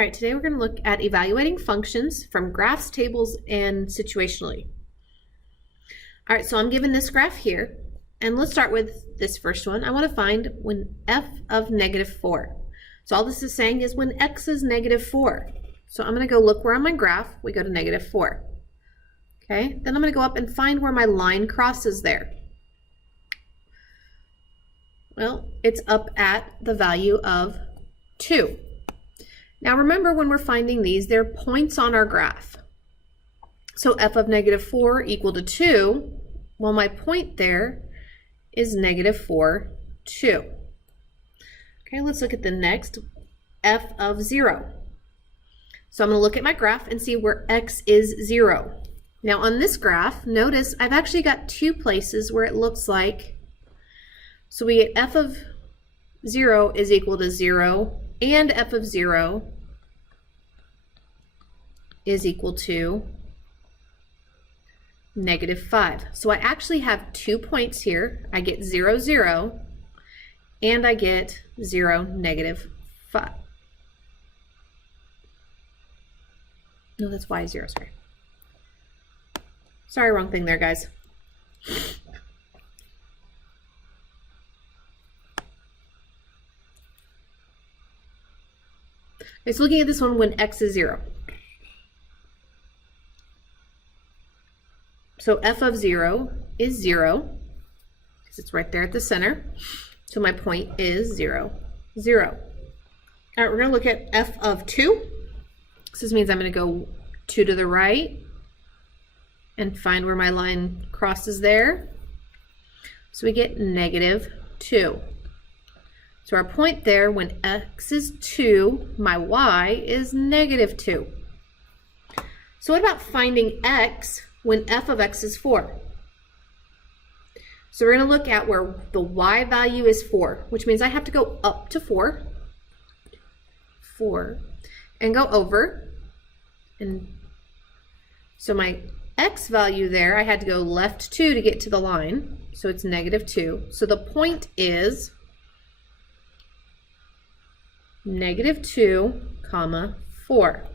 right, today we're going to look at evaluating functions from graphs, tables, and situationally. All right, so I'm given this graph here, and let's start with this first one. I want to find when f of -4. So all this is saying is when x is -4. So I'm going to go look where on my graph we go to -4. Okay, then I'm going to go up and find where my line crosses there. Well, it's up at the value of 2. Now remember, when we're finding these, they're points on our graph. So f of -4 equal to 2, well, my point there is -4, 2. Okay, let's look at the next, f of 0. So I'm going to look at my graph and see where x is 0. Now on this graph, notice I've actually got two places where it looks like, so we get f of 0 is equal to 0, and f of 0 is equal to -5. So I actually have 2 points here. I get 0, 0, and I get 0, -5. No, that's y0, sorry. Sorry, wrong thing there, guys. Okay, so looking at this one when x is 0. So f of 0 is 0, because it's right there at the center. So my point is 0, 0. All right, we're going to look at f of 2. So this means I'm going to go 2 to the right and find where my line crosses there. So we get -2. So our point there, when x is 2, my y is -2. So what about finding x when f of x is 4? So we're going to look at where the y value is 4, which means I have to go up to 4, and go over. And so my x value there, I had to go left 2 to get to the line, so it's -2. So the point is -2, 4.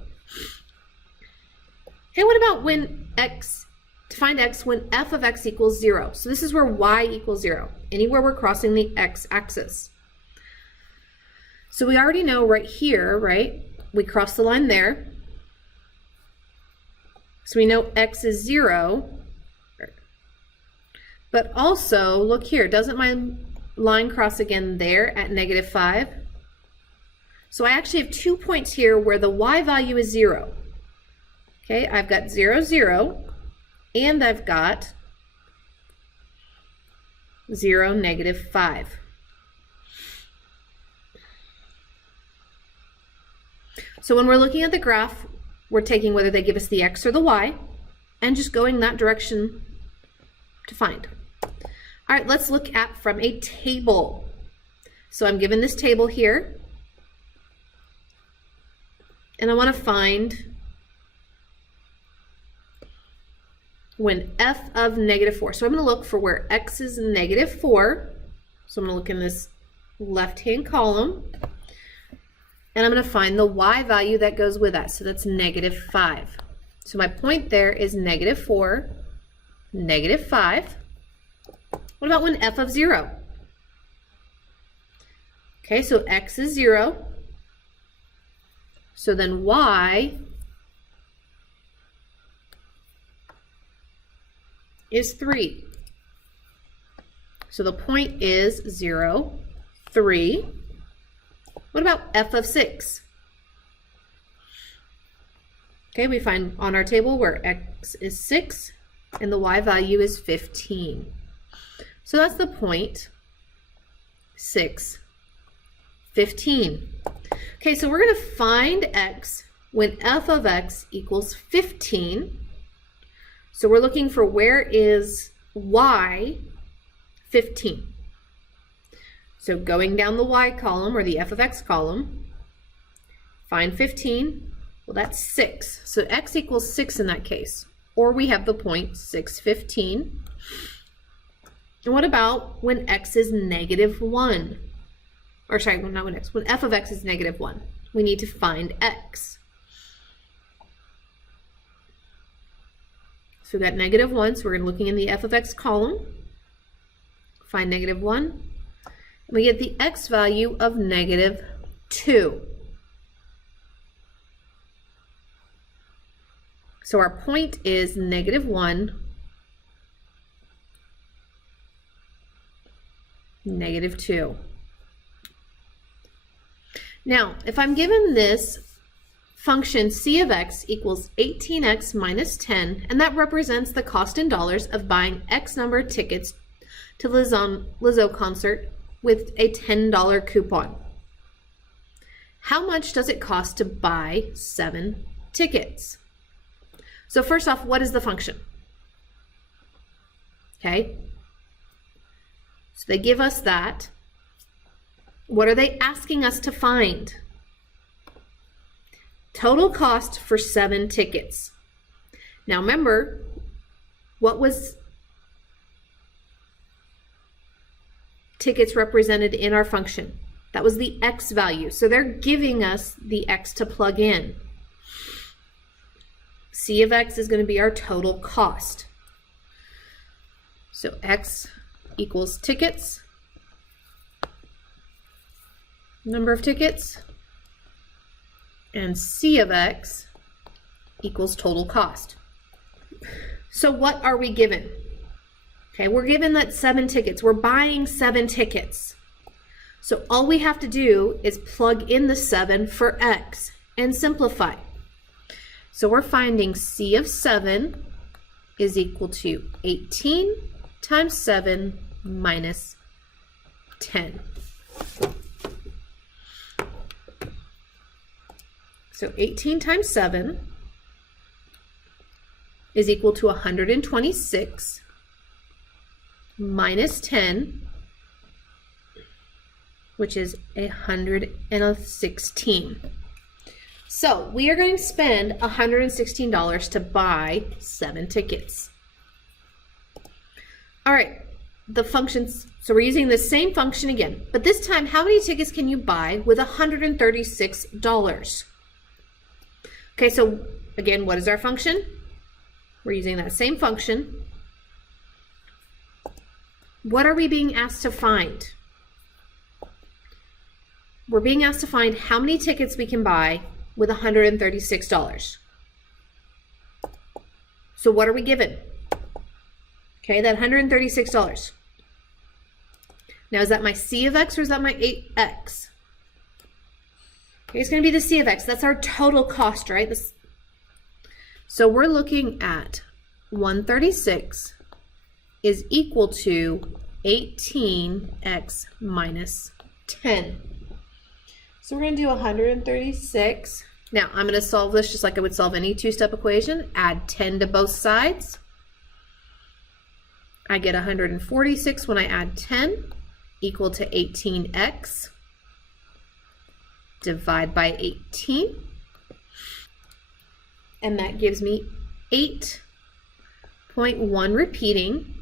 Okay, what about when x, to find x when f of x equals 0? So this is where y equals 0, anywhere we're crossing the x-axis. So we already know right here, right? We cross the line there. So we know x is 0. But also, look here, doesn't my line cross again there at -5? So I actually have 2 points here where the y value is 0. Okay, I've got 0, 0, and I've got 0, -5. So when we're looking at the graph, we're taking whether they give us the x or the y, and just going that direction to find. All right, let's look at from a table. So I'm given this table here, and I want to find when f of -4. So I'm going to look for where x is -4. So I'm going to look in this left-hand column, and I'm going to find the y value that goes with that. So that's -5. So my point there is -4, -5. What about when f of 0? Okay, so x is 0. So then y is 3. So the point is 0, 3. What about f of 6? Okay, we find on our table where x is 6 and the y value is 15. So that's the point, 6, 15. Okay, so we're going to find x when f of x equals 15. So we're looking for where is y 15. So going down the y column, or the f of x column, find 15. Well, that's 6. So x equals 6 in that case. Or we have the point 6, 15. And what about when x is -1? Or sorry, not when x, when f of x is -1. we need to find x. So we got -1, so we're looking in the f of x column, find -1, and we get the x value of -2. So our point is -1, -2. Now, if I'm given this function c of x equals 18x minus 10, and that represents the cost in dollars of buying x number of tickets to Lizzo concert with a $10 coupon. How much does it cost to buy 7 tickets? So first off, what is the function? Okay, so they give us that. What are they asking us to find? Total cost for 7 tickets. Now remember, what was tickets represented in our function? That was the x value. So they're giving us the x to plug in. C of x is going to be our total cost. So x equals tickets, number of tickets, and C of x equals total cost. So what are we given? Okay, we're given that 7 tickets. We're buying 7 tickets. So all we have to do is plug in the 7 for x and simplify. So we're finding C of 7 is equal to 18 times 7 minus 10. So 18 times 7 is equal to 126 minus 10, which is 116. So we are going to spend $116 to buy 7 tickets. All right, the functions, so we're using the same function again, but this time, how many tickets can you buy with $136? Okay, so again, what is our function? We're using that same function. What are we being asked to find? We're being asked to find how many tickets we can buy with $136. So what are we given? Okay, that $136. Now, is that my C of x or is that my 8x? Okay, it's going to be the C of x. That's our total cost, right? So we're looking at 136 is equal to 18x minus 10. So we're going to do 136. Now, I'm going to solve this just like I would solve any two-step equation. Add 10 to both sides. I get 146 when I add 10, equal to 18x. Divide by 18. And that gives me 8.1 repeating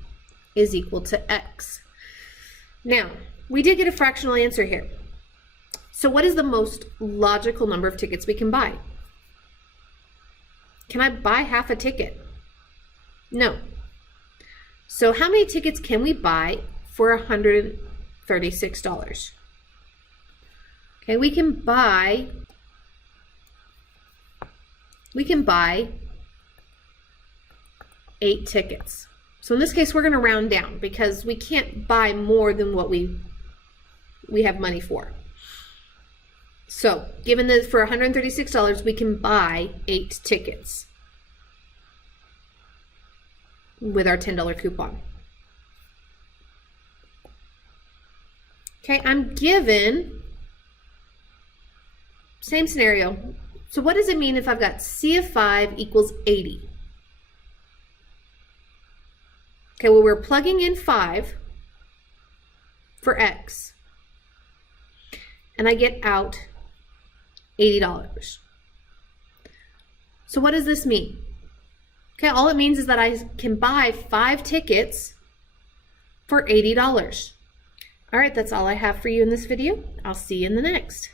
is equal to x. Now, we did get a fractional answer here. So what is the most logical number of tickets we can buy? Can I buy half a ticket? No. So how many tickets can we buy for $136? Okay, we can buy 8 tickets. So in this case, we're going to round down because we can't buy more than what we have money for. So given that for $136, we can buy 8 tickets with our $10 coupon. Okay, I'm given, same scenario. So what does it mean if I've got C of 5 equals 80? Okay, well, we're plugging in 5 for x, and I get out $80. So what does this mean? Okay, all it means is that I can buy 5 tickets for $80. All right, that's all I have for you in this video. I'll see you in the next.